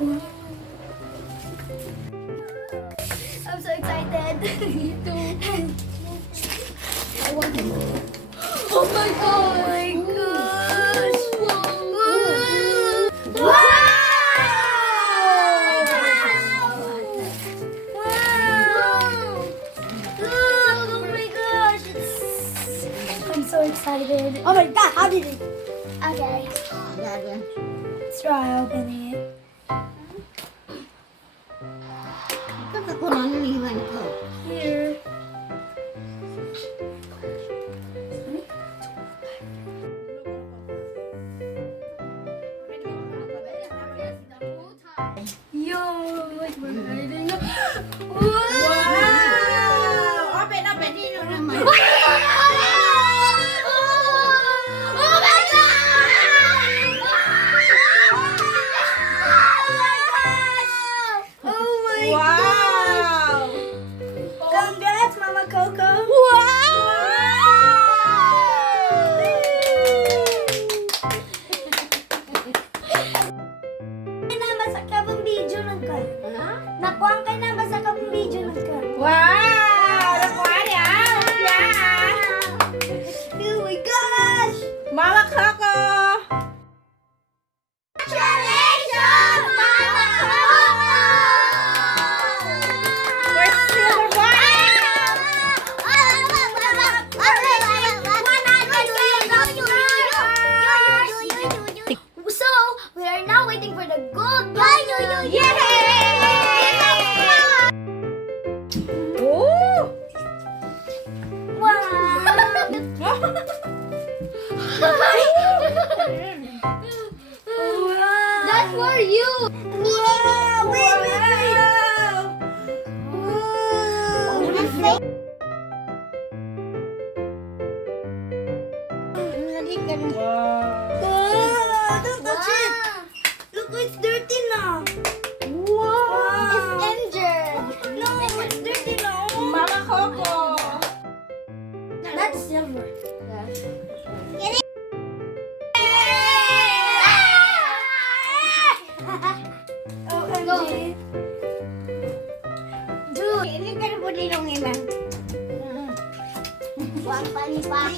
I'm so excited. Me too. I want it. Oh my god! Oh my gosh! Wow! Wow! Look! Oh my gosh! I'm so excited. Oh my god, how did it? Okay, let's try opening it. Ako na naniwan ko. Here. Yo, like we're hiding. Wow! Open, open. Dino naman. Oh my gosh! Oh my Wow! Congrats, Mama Coco! Kay nambas sa kabang video nagka. Nakuha kay nambas sa kabang video nagka. Wow! Nakuha niya! Yan! Oh my gosh! Mama Coco! Congratulations, Mama Coco! We're still So, we are now waiting for the gold. Yay! Oh! That's for you. Wow! Wait, wait, wait. Don't touch it. Look, it's dirty now. Wow! It's injured. No, it's dirty now. Mama Coco! That's silver. OMG. Dude. Ini kan po din yung iba. Wang pani pa.